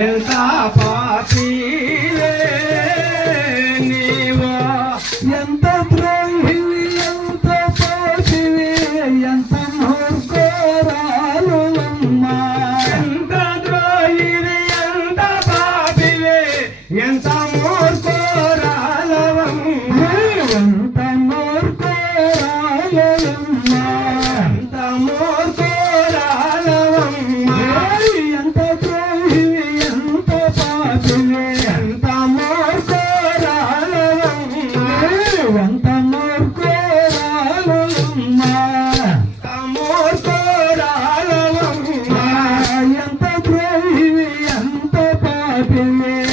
ఎంత పాపి అంత పాపియే